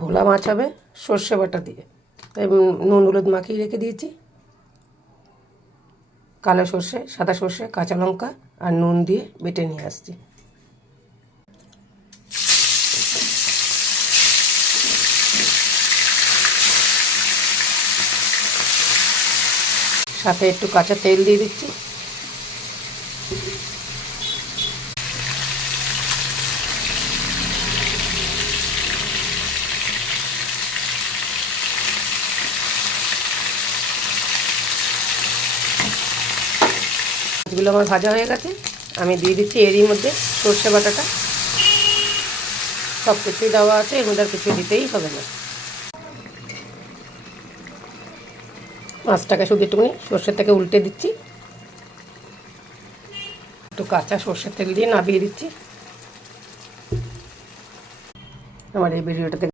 ভোলা মাছ হবে সর্ষে বাটা দিয়ে, তাই নুন হলুদ মাখিয়ে রেখে দিয়েছি। কালো সর্ষে, সাদা সর্ষে, কাঁচা লঙ্কা আর নুন দিয়ে বেটে নিয়ে আসছি। সাথে একটু কাঁচা তেল দিয়ে দিচ্ছি। মাছগুলো আমার ভাজা হয়ে গেছে, আমি দিয়ে দিচ্ছি এরই মধ্যে সর্ষে বাটাটা। সব কিছুই দেওয়া আছে, এর মধ্যে আর কিছু দিতেই হবে না। মাছটাকে শুধু একটুখানি সর্ষের থেকে উল্টে দিচ্ছি, একটু কাঁচা সর্ষের তেল দিয়ে নাবিয়ে দিচ্ছি। আমার এই ভিডিওটাতে